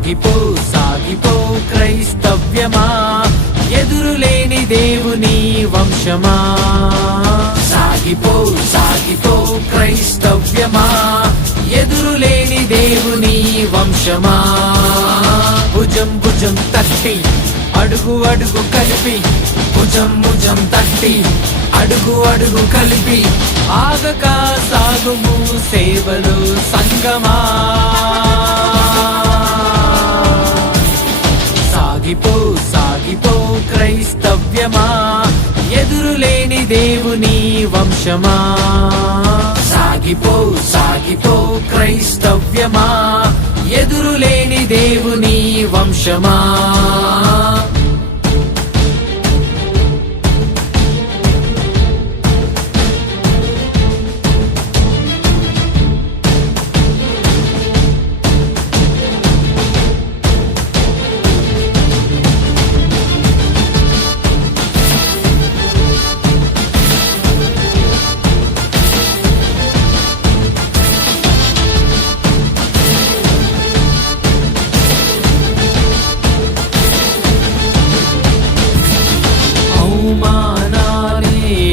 సాగిపో సాగిపో క్రైస్తవ్యమా, ఎదురులేని దేవుని వంశమా. సాగిపో సాగిపో క్రైస్తవ్యమా, ఎదురులేని దేవుని వంశమా. భుజం భుజం తట్టి అడుగు అడుగు కలిపి, భుజం భుజం తట్టి అడుగు అడుగు కలిపి, ఆగక సాగుము సేవలు సంగమా. సాగిపో సాగిపో క్రైస్తవ్యమా, ఎదురులేని దేవుని వంశమా. సాగిపో సాగిపో క్రైస్తవ్యమా, ఎదురులేని దేవుని వంశమా.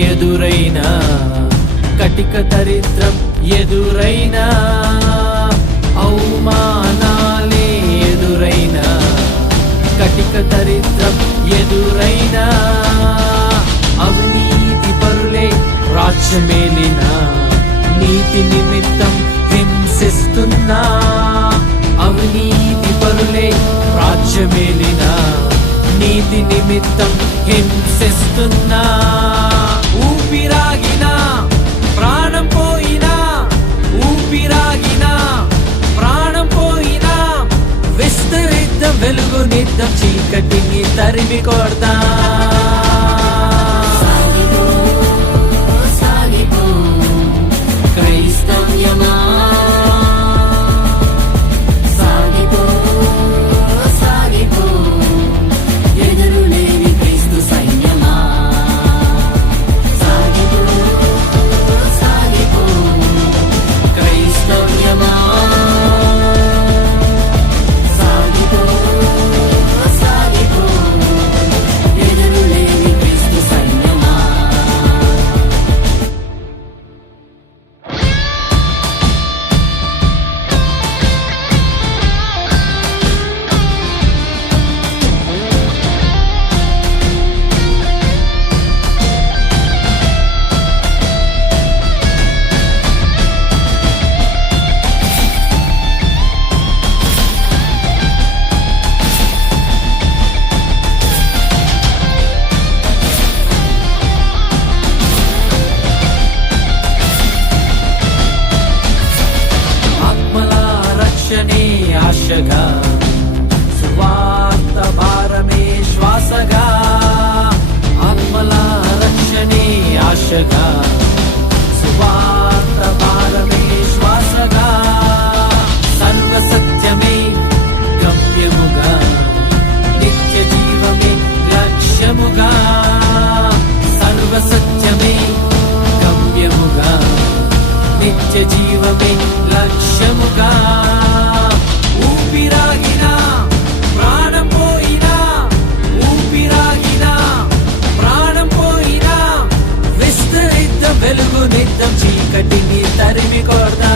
ఎదురైనా కటిక దరిద్రం ఎదురైనా, అవమానాలే ఎదురైనా కటిక దరిద్రం ఎదురైనా, అవినీతి పరులే రాజ్యమేలిన, నీతి నిమిత్తం హింసిస్తున్నా. అవినీతి పరులే రాజ్యమేలిన, నీతి నిమిత్తం హింసిస్తున్నా. ఊపిరాగినా ప్రాణం పోయినా, ఊపిరాగినా ప్రాణం పోయినా, విస్తరిద్దాం వెలుగునిద్దాం, చీకటిని తరిమి కొడదాం. క్రైస్తవ్యమా ఆశగా, సువార్త భారమే శ్వాసగా, ఆత్మల రక్షణే ఆశగా, సువార్త భారమే శ్వాసగా, సర్వ సత్యమే గమ్యముగా, నిత్య జీవమే లక్ష్యముగా. సర్వ సత్యమే గమ్యముగా, నిత్య జీవమే లక్ష్యముగా. ఊపిరాగినా ప్రాణం పోయినా, ఊపిరాగినా ప్రాణం పోయినా, విస్తరిద్దాం వెలుగునిద్దాం, చీకటిని తరిమి కొడదాం.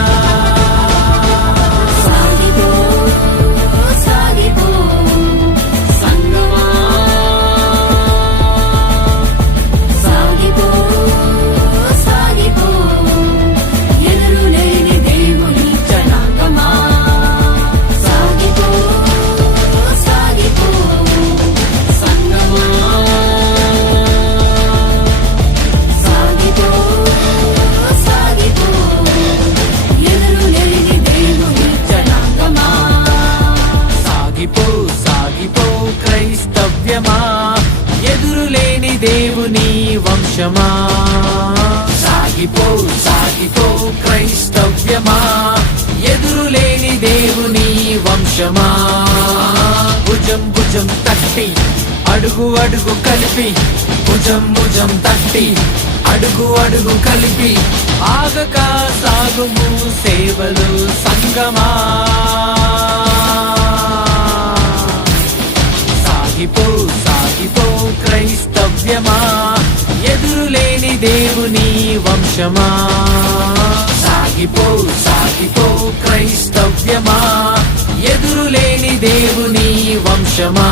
ఎదురులేని దేవుని వంశమా. సాగిపో సాగిపో క్రైస్తవ్యమా, ఎదురులేని దేవుని వంశమా. భుజం భుజం తట్టి అడుగు అడుగు కలిపి, భుజం భుజం తట్టి అడుగు అడుగు కలిపి, ఆగక సాగుము సేవలు సంగమా. వంశమా సాగిపో సాగిపో క్రైస్తవ్యమా ఎదురులేని దేవుని వంశమా